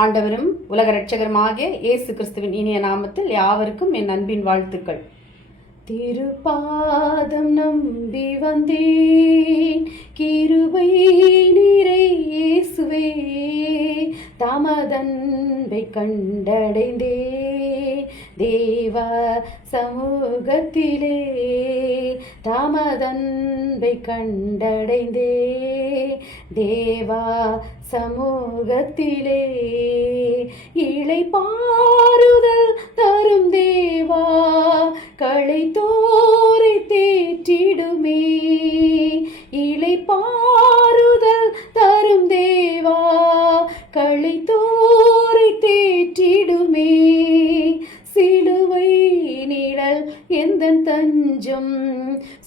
ஆண்டவரும் உலக இரட்சகருமாகிய இயேசு கிறிஸ்துவின் இனிய நாமத்தில் யாவருக்கும் என் அன்பின் வாழ்த்துக்கள். திருப்பாதம் நம்பி வந்தேன், கிருபை நீரை இயேசுவே, தமதன்பை கண்டடைந்தே தேவ சமூகத்திலே, தமதன்பை கண்டடைந்தே தேவா சமூகத்திலே. இளைப்பாறுதல் தரும் தேவா, களை தோரை தேற்றிடுமே. இளைப்பாறுதல் தரும் தேவா, களை தோரை தேற்றிடுமே. சிலுவை நிழல் எந்தன் தஞ்சம்,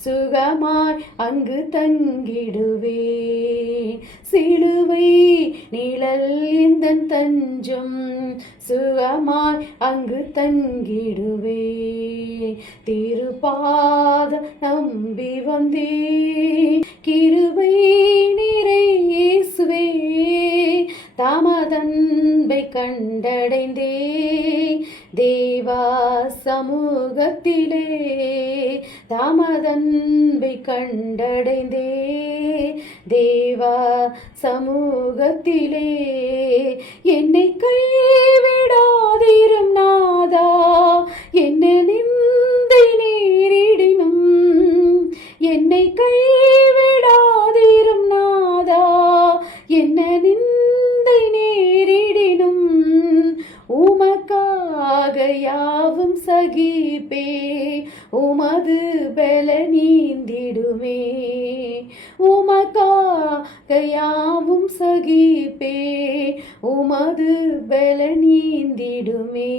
சுகமாய் அங்கு தங்கிடுவே. சிலுவை நிழல் எந்தன் தஞ்சம், சுகமாய் அங்கு தங்கிடுவே. திருப்பாத நம்பி வந்தே, கிருபை நீரை இயேசுவே, தமதன்பை கண்டடைந்தே தேவா சமூகத்திலே, தமதன்பை கண்டடைந்தே தேவா சமூகத்திலே. என்னை கைவிடாதிரும் நாதா, என்ன நிந்தை நேரிடினும், என்னை கைவிடாதிரும் நாதா, என்ன நிந்தை நேரிடினும், உமக்காக யாவும் சகிப்பே, உமது பல நீந்திடுமே. உமக்காக யாவும் சகிப்பே, உமது பல நீந்திடுமே.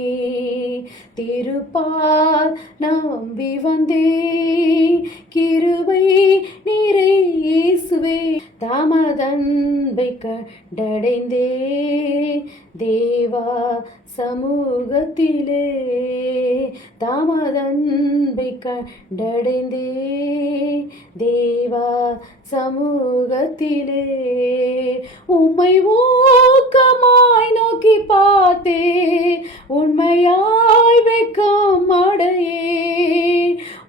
திருப்பால் நம்பி வந்தே, கிருபை நீரை இயேசுவே, தமதன்பை கண்டடைந்தே தேவா சமூகத்திலே, தமதன்பை கண்டடைந்தே தேவா சமூகத்திலே. உம்மை ஊக்கமாய் நோக்கி பார்த்தே, உண்மையாய் வெட்கம் அடையே.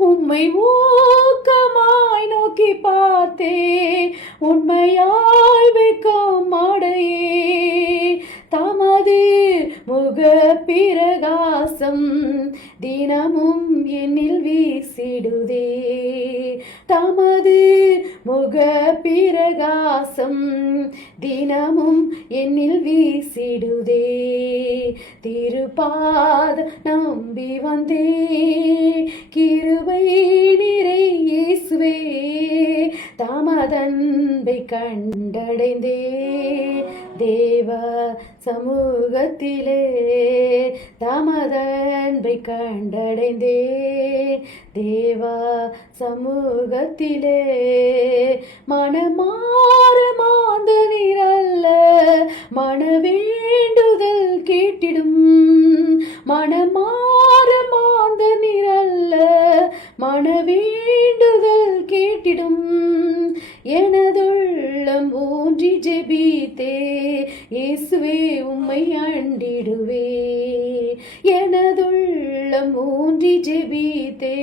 உம்மை ஊக்கமாய் நோக்கி பார்த்தே, உண்மையாய் வெட்கம் அடையே. தமது முக பிரகாசம் தினமும் என்னில் வீசிடுதே. தமது முக பிரகாசம் தினமும் என்னில் வீசிடுதே. திருப்பாத நம்பி வந்தே, கிருபை நீரை இயேசுவே, தமதன்பை கண்டடைந்தே தேவா சமூகத்திலே, தமதன்பை கண்டடைந்தே தேவா சமூகத்திலே. மனமாற மாந்த நீரல்ல, மன வேண்டுதல் கேட்டிடும். மனமாற மாந்த நீரல்ல, மன வேண்டுதல் கேட்டிடும். எனதுள்ளம் ஊன்றி ஜெபித்தே இயேசுவே, உம்மை அண்டிடுவே. எனதுள்ளம் ஊன்றி ஜெபித்தே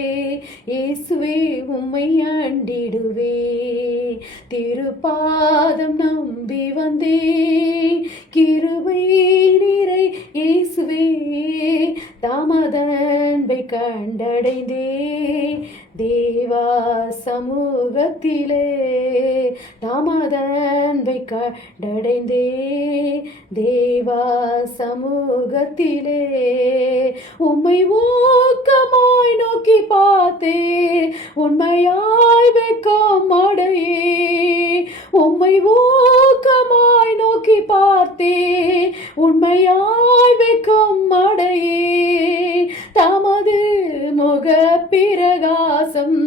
இயேசுவே, உம்மை அண்டிடுவே. திருப்பாதம் நம்பி வந்தே, கிருபை நீரை இயேசுவே, தமதன்பை கண்டடைந்தே தேவா சமூகத்திலே, தமதன்பை கண்டடைந்தே தேவா சமூகத்திலே. உம்மை ஊக்கமாய் நோக்கி பார்த்தே, உண்மையாய் வெட்கம் அடையே. உம்மை ஊக்கமாய் நோக்கி பார்த்தே, உண்மையாய் வெட்கம் அடையே. தமது முக பிரகாசம்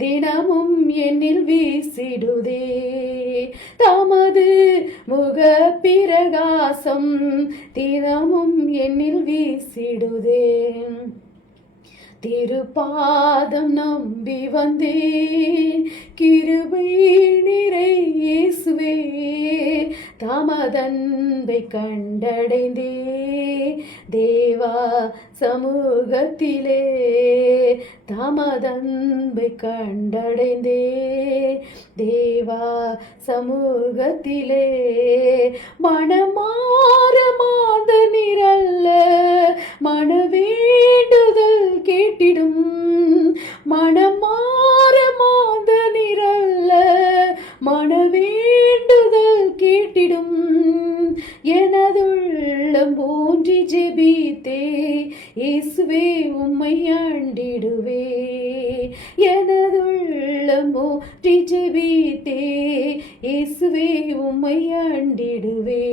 தினமும் என்னில் வீசிடுதே. தமது முக பிரகாசம் தினமும் என்னில் வீசிடுதே. திருப்பாதம் நம்பி வந்தேன் கிருபை நிறை இயேசுவே, தமதன்பை கண்டடைந்தே தேவா சமூகத்திலே, தமதன்பை கண்டடைந்தே தேவா சமூகத்திலே. மனமாற மாத நிரல்ல மனவேண்டுதல் கேட்டிடும், மனமாற மாத நிரல்ல மனவேண்டுதல் கேட்டிடும். எனதுள்ளம் போன்றி ஜெபித்தே இயேசுவே உம்மை ஆண்டிடுவே, எனதுள்ளம் போன்றி ஜெபித்தே இயேசுவே உம்மை ஆண்டிடுவே.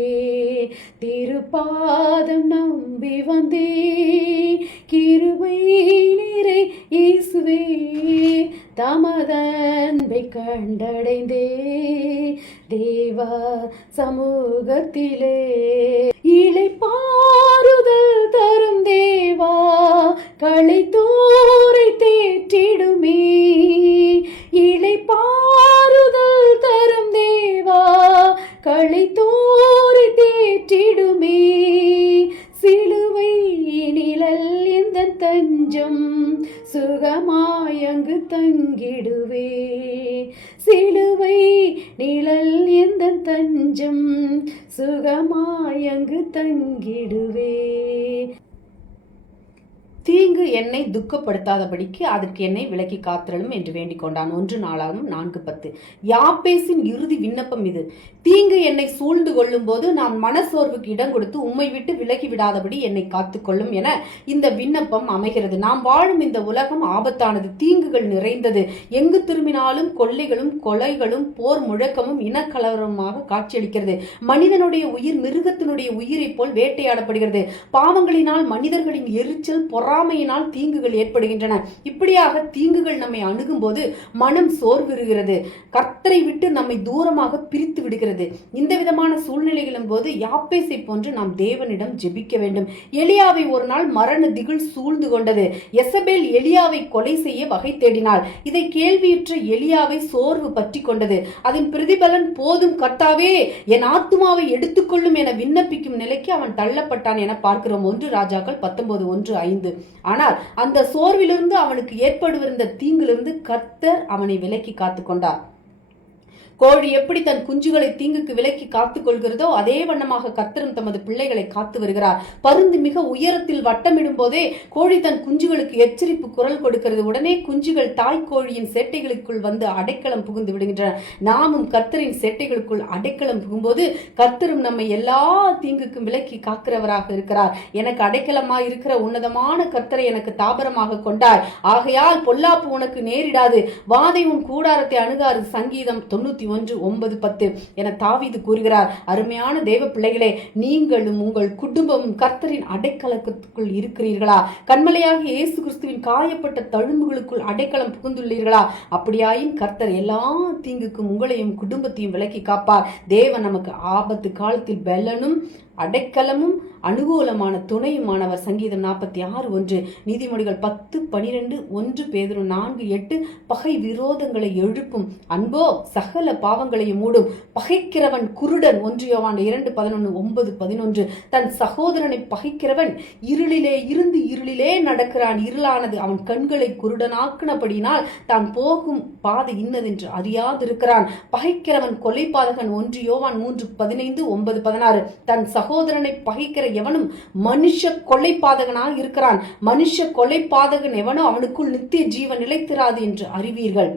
திருப்பாதம் நம்பி வந்தே கிருபை நிறை இயேசுவே, தமதன்பை கண்டடைந்தே தேவா சமூகத்திலே. இளைப்பாறுதல் தரும் தேவா களைத்தோரை தேற்றிடுமே, இளைப்பாறுதல் தரும் தேவா களைத்தோரை தேற்றிடுமே. சிலுவை நிழல் இந்த தஞ்சம் சுகமாயங்கு தங்கிடுவே, சிலுவை நிழல் எந்த தஞ்சம் சுகமாயங்கு தங்கிடுவே. தீங்கு என்னை துக்கப்படுத்தாதபடிக்கு அதற்கு என்னை விலக்கி காத்திரலும் என்று வேண்டிக் கொண்டான். 1 நாளாகமம் 4:10. யாப்பேசின் இறுதி விண்ணப்பம் இது. தீங்கு என்னை சூழ்ந்து கொள்ளும் போது நான் மனசோர்வுக்கு இடம் கொடுத்து உம்மை விட்டு விலகி விடாதபடி என்னை காத்துக்கொள்ளும் என இந்த விண்ணப்பம் அமைகிறது. நாம் வாழும் இந்த உலகம் ஆபத்தானது, தீங்குகள் நிறைந்தது. எங்கு திரும்பினாலும் கொள்ளைகளும் கொலைகளும் போர் முழக்கமும் இனக்கலவரமாக காட்சியளிக்கிறது. மனிதனுடைய உயிர் மிருகத்தினுடைய உயிரை போல் வேட்டையாடப்படுகிறது. பாவங்களினால் மனிதர்களின் எரிச்சல் பொறாமையினால் தீங்குகள் ஏற்படுகின்றன. இப்படியாக தீங்குகள் நம்மை அணுகும் போது மனம் சோர்வுறுகிறது, கர்த்தரை விட்டு நம்மை தூரமாக பிரித்து விடுகிறது. இந்த விதமான சூழ்நிலைகளின் போது யாப்பேசை போன்று நாம் தேவனிடம் ஜெபிக்க வேண்டும். எலியாவை ஒரு நாள் மரண திகில் சூழ்ந்து கொண்டது. எசபேல் எலியாவை கொலை செய்ய வகை தேடினாள். இதை கேள்வியுற்ற எலியாவை சோர்வு பற்றி கொண்டது. அதன் பிரதிபலன் போதும் கர்த்தாவே என் ஆத்துமாவை எடுத்துக்கொள்ளும் என விண்ணப்பிக்கும் நிலைக்கு அவன் தள்ளப்பட்டான் என பார்க்கிறோம். 1 ராஜாக்கள் 19:1-5. ஆனால் அந்த சோர்விலிருந்து அவனுக்கு ஏற்படுவிருந்த தீங்கிலிருந்து கர்த்தர் அவனை விலக்கி காத்து கொண்டார். கோழி எப்படி தன் குஞ்சுகளை தீங்குக்கு விலக்கி காத்துக் கொள்கிறதோ அதே வண்ணமாக கர்த்தரும் தமது பிள்ளைகளை காத்து வருகிறார். பருந்து மிக உயரத்தில் வட்டமிடும் போதே கோழி தன் குஞ்சுகளுக்கு எச்சரிப்பு குரல் கொடுக்கிறது. உடனே குஞ்சுகள் தாய் கோழியின் சேட்டைகளுக்குள் வந்து அடைக்கலம் புகுந்து விடுகின்றன. நாமும் கர்த்தரின் சேட்டைகளுக்குள் அடைக்கலம் புகும்போது கர்த்தரும் நம்மை எல்லா தீங்குக்கும் விலக்கி காக்கிறவராக இருக்கிறார். எனக்கு அடைக்கலமாய் இருக்கிற உன்னதமான கர்த்தரை எனக்கு தாபரமாக கொண்டாய், ஆகையால் பொல்லாப்பு உனக்கு நேரிடாது, வாதை உன் கூடாரத்தை அணுகாது. சங்கீதம் 91:9-10 என தாவீது கூறுகிறார். அருமையான தேவ பிள்ளைகளே, நீங்களும் உங்கள் குடும்பமும் கர்த்தரின் அடைக்கலத்துக்குள் இருக்கிறீர்களா? கண்மலையாக இயேசு கிறிஸ்துவின் காயப்பட்ட தழும்புகளுக்குள் அடைக்கலம் புகுந்துள்ளீர்களா? அப்படியாயின் கர்த்தர் எல்லா தீங்குக்கும் உங்களையும் குடும்பத்தையும் விலக்கி காப்பார். தேவன் நமக்கு ஆபத்து காலத்தில் பெலனும் அடைக்கலமும் அனுகூலமான துணையுமானவர். சங்கீதம் 46:1, நீதிமொழிகள் 10:12, 1 பேதுரு 4:8. பகை விரோதங்களை எழுப்பும், அன்போ சகல பாவங்களையும் மூடும். பகைக்கிறவன் குருடன். 1 யோவான் 2:11, 9:11. தன் சகோதரனை பகைக்கிறவன் இருளிலே இருந்து இருளிலே நடக்கிறான். இருளானது அவன் கண்களை குருடனாக்குனபடினால் தான் போகும் பாதை இன்னதென்று அறியாதிருக்கிறான். பகைக்கிறவன் கொலைபாதகன். 1 யோவான் 3:15, 9:16. தன் சகோதரனை பகைக்கிற எவனும் மனுஷ கொலைபாதகனாக இருக்கிறான். மனுஷ கொலைபாதகன் எவனோ அவனுக்குள் நித்திய ஜீவன் நிலைத்திராது என்று அறிவீர்கள்.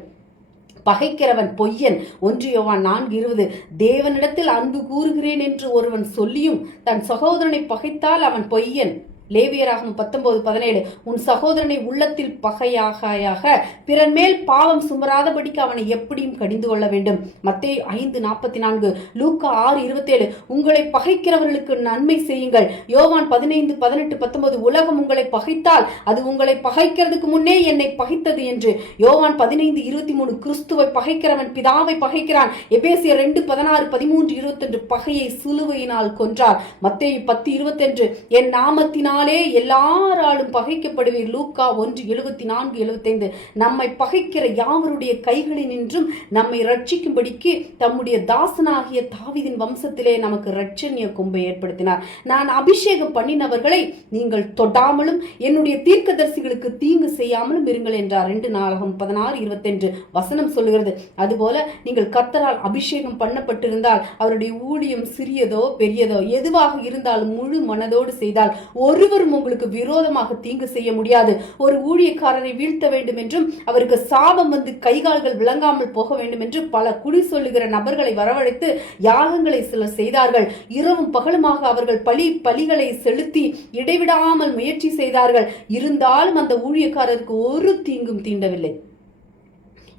பகைக்கிறவன் பொய்யன். 1 யோவான் 4:20. தேவனிடத்தில் அன்பு கூறுகிறேன் என்று ஒருவன் சொல்லியும் தன் சகோதரனை பகைத்தால் அவன் பொய்யன். லேவியராகமம் 19:17. உன் சகோதரனை உள்ளத்தில் பகையாக பிறன் மேல் பாவம் சுமராதபடிக்கு அவனை எப்படியும் கடிந்து கொள்ள வேண்டும். மத்தேயு 5:44. லூக்கா 6:27. உங்களை பகைக்கிறவர்களுக்கு நன்மை செய்யுங்கள். யோவான் 15:18-19. உலகம் உங்களை பகைத்தால் அது உங்களை பகைக்கிறதுக்கு முன்னே என்னை பகைத்தது என்று. யோவான் 15:23. கிறிஸ்துவை பகைக்கிறவன் பிதாவை பகைக்கிறான். எபேசியர் 2:16, 13, 21. பகையை சிலுவையினால் கொன்றார். மத்தேயு 10:21. என் நாமத்தினால் அதனாலே எல்லாராலும் பகைக்கப்படுவீர். லூக்கா 1:74-75. நம்மை பகைக்கிற யாவருடைய கைகளினின்றும் நம்மை ரட்சிக்கும்படிக்கு தம்முடைய தாசனாகிய தாவீதின் வம்சத்திலே நமக்கு இரட்சணிய கொம்பை ஏற்படுத்தினார். நான் அபிஷேகம் பண்ணினவர்களை நீங்கள் தொடாமலும் என்னுடைய தீர்க்கதரிசிகளுக்கு தீங்கு செய்யாமலும் இருங்கள் என்றார். 2 நாளாகமம் 16:22 வசனம் சொல்லுகிறது. அதுபோல நீங்கள் கர்த்தரால் அபிஷேகம் பண்ணப்பட்டிருந்தால் அவருடைய ஊழியம் சிறியதோ பெரியதோ எதுவாக இருந்தாலும் முழு மனதோடு செய்தால் ஒருவரும் உங்களுக்கு விரோதமாக தீங்கு செய்ய முடியாது. ஒரு ஊழியக்காரரை வீழ்த்த வேண்டும் என்றும் அவருக்கு சாபம் வந்து கைகால்கள் விளங்காமல் போக வேண்டும் என்று பல குடி சொல்லுகிற நபர்களை வரவழைத்து யாகங்களை சிலர் செய்தார்கள். இரவும் பகலுமாக அவர்கள் பலிகளை செலுத்தி இடைவிடாமல் முயற்சி செய்தார்கள். இருந்தாலும் அந்த ஊழியக்காரருக்கு ஒரு தீங்கும் தீண்டவில்லை.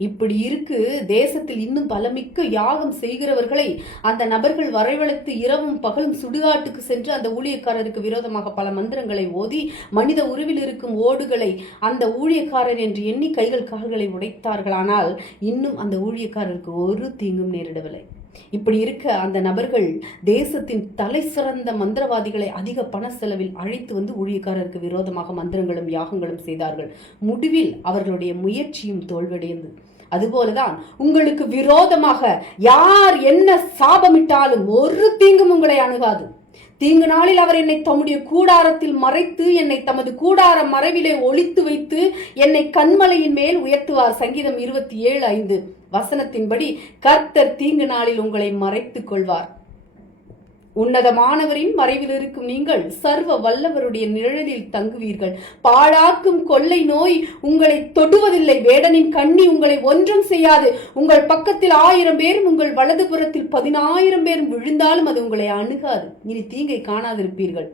இப்படி இருக்கு. தேசத்தில் இன்னும் பலமிக்க யாகம் செய்கிறவர்களை அந்த நபர்கள் வரவழைத்து இரவும் பகலும் சுடுகாட்டுக்கு சென்று அந்த ஊழியக்காரருக்கு விரோதமாக பல மந்திரங்களை ஓதி மனித உருவில் இருக்கும் ஓடுகளை அந்த ஊழியக்காரர் என்று எண்ணி கைகள் கால்களை உடைத்தார்களானால் இன்னும் அந்த ஊழியக்காரருக்கு ஒரு தீங்கும் நேரிடவில்லை. இப்படி இருக்க அந்த நபர்கள் தேசத்தின் தலை சிறந்த மந்திரவாதிகளை அதிக பண செலவில் அழைத்து வந்து ஊழியக்காரருக்கு விரோதமாக மந்திரங்களும் யாகங்களும் செய்தார்கள். முடிவில் அவர்களுடைய முயற்சியும் தோல்வியடைந்தது. அதுபோலதான் உங்களுக்கு விரோதமாக யார் என்ன சாபமிட்டாலும் ஒரு தீங்கும் உங்களை அணுகாது. தீங்கு நாளில் அவர் என்னை தம்முடைய கூடாரத்தில் மறைத்து என்னை தமது கூடார மறைவிலே ஒளித்து வைத்து என்னை கண்மலையின் மேல் உயர்த்துவார். சங்கீதம் 27:5 வசனத்தின்படி கர்த்தர் தீங்கு நாளில் உங்களை மறைத்துக் கொள்வார். உன்னதமானவரின் மறைவில் இருக்கும் நீங்கள் சர்வ வல்லவருடைய நிழலில் தங்குவீர்கள். பாழாக்கும் கொள்ளை நோய் உங்களை தொடுவதில்லை. வேடனின் கண்ணி உங்களை ஒன்றும் செய்யாது. உங்கள் பக்கத்தில் 1000 பேரும் உங்கள் வலது புறத்தில் 10,000 பேரும் விழுந்தாலும் அது உங்களை அணுகாது. இனி தீங்கை காணாதிருப்பீர்கள்.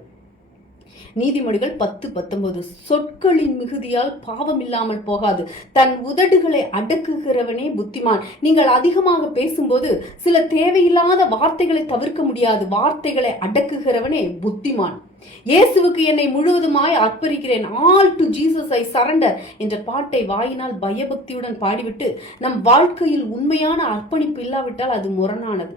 நீதிமொழிகள் 10:19. சொற்களின் மிகுதியால் பாவம் இல்லாமல் போகாது. தன் உதடுகளை அடக்குகிறவனே புத்திமான். நீங்கள் அதிகமாக பேசும்போது சில தேவையில்லாத வார்த்தைகளை தவிர்க்க முடியாது. வார்த்தைகளை அடக்குகிறவனே புத்திமான். இயேசுவுக்கு என்னை முழுவதுமாய் அர்ப்பணிக்கிறேன், all to Jesus I surrender என்ற பாட்டை வாயினால் பயபக்தியுடன் பாடிவிட்டு நம் வாழ்க்கையில் உண்மையான அர்ப்பணிப்பு இல்லாவிட்டால் அது முரணானது.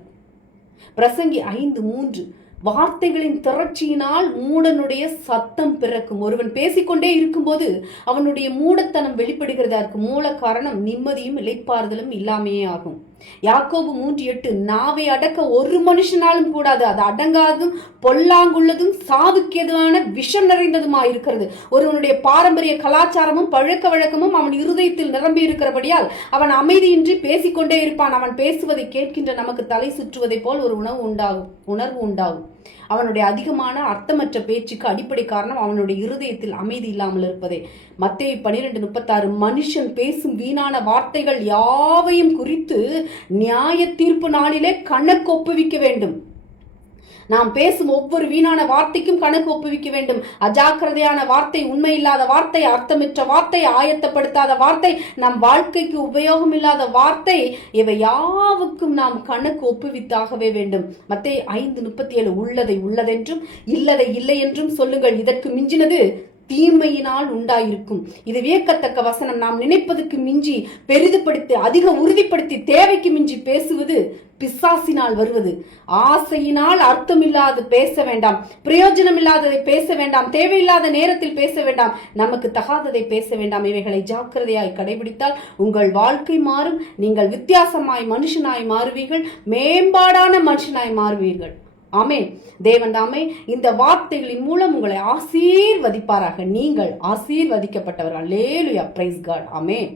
பிரசங்கி 5:3. வார்த்தைகளின் திரட்சியினால் மூடனுடைய சத்தம் பிறக்கும். ஒருவன் பேசிக்கொண்டே இருக்கும்போது அவனுடைய மூடத்தனம் வெளிப்படுகிறதற்கு மூல காரணம் நிம்மதியும் இளைப்பாறுதலும் இல்லாமையே ஆகும். யாக்கோபு 3:8. நாவை அடக்க ஒரு மனுஷனாலும் கூடாது, அது அடங்காதும் பொல்லாங்குள்ளதும் சாவுக்கேதுவான விஷம் நிறைந்ததுமா இருக்கிறது. ஒருவனுடைய பாரம்பரிய கலாச்சாரமும் பழக்க வழக்கமும் அவன் இருதயத்தில் நிரம்பி இருக்கிறபடியால் அவன் அமைதியின்றி பேசிக்கொண்டே இருப்பான். அவன் பேசுவதை கேட்கின்ற நமக்கு தலை சுற்றுவதை போல் ஒரு உணர்வு உண்டாகும். அவனுடைய அதிகமான அர்த்தமற்ற பேச்சுக்கு அடிப்படை காரணம் அவனுடைய இருதயத்தில் அமைதி இல்லாமல் இருப்பதே. மத்தேயு 12:36. மனுஷன் பேசும் வீணான வார்த்தைகள் யாவையும் குறித்து நியாய தீர்ப்பு நாளிலே கணக்கு ஒப்புவிக்க வேண்டும். நாம் பேசும் ஒவ்வொரு வீணான வார்த்தைக்கும் கணக்கு ஒப்புவிக்க வேண்டும். அஜாக்கிரதையான வார்த்தை, உண்மையில்லாத வார்த்தை, அர்த்தமற்ற வார்த்தை, ஆயத்தப்படுத்தாத வார்த்தை, நம் வாழ்க்கைக்கு உபயோகம் இல்லாத வார்த்தை, இவை யாவுக்கும் நாம் கணக்கு ஒப்புவித்தாகவே வேண்டும். மத்தேயு 5:37. உள்ளதை உள்ளதென்றும் இல்லதை இல்லை என்றும் சொல்லுங்கள், இதற்கு மிஞ்சினது தீமையினால் உண்டாயிருக்கும். இது வியக்கத்தக்க வசனம். நாம் நினைப்பதற்கு மிஞ்சி பெரிதுபடுத்தி அதிக உறுதிப்படுத்தி தேவைக்கு மிஞ்சி பேசுவது பிசாசினால் வருவது. ஆசையினால் அர்த்தமில்லாது பேச வேண்டாம், பிரயோஜனம் இல்லாததை பேச வேண்டாம், தேவையில்லாத நேரத்தில் பேச வேண்டாம், நமக்கு தகாததை பேச வேண்டாம். இவைகளை ஜாக்கிரதையாய் கடைபிடித்தால் உங்கள் வாழ்க்கை மாறும். நீங்கள் வித்தியாசமாய் மனுஷனாய் மாறுவீர்கள், மேம்பாடான மனுஷனாய் மாறுவீர்கள். ஆமென். தேவன் தாமே இந்த வார்த்தைகளின் மூலம் உங்களை ஆசீர்வதிப்பாராக. நீங்கள் ஆசீர்வதிக்கப்பட்டவர்கள். அல்லேலூயா. Price God. ஆமென்.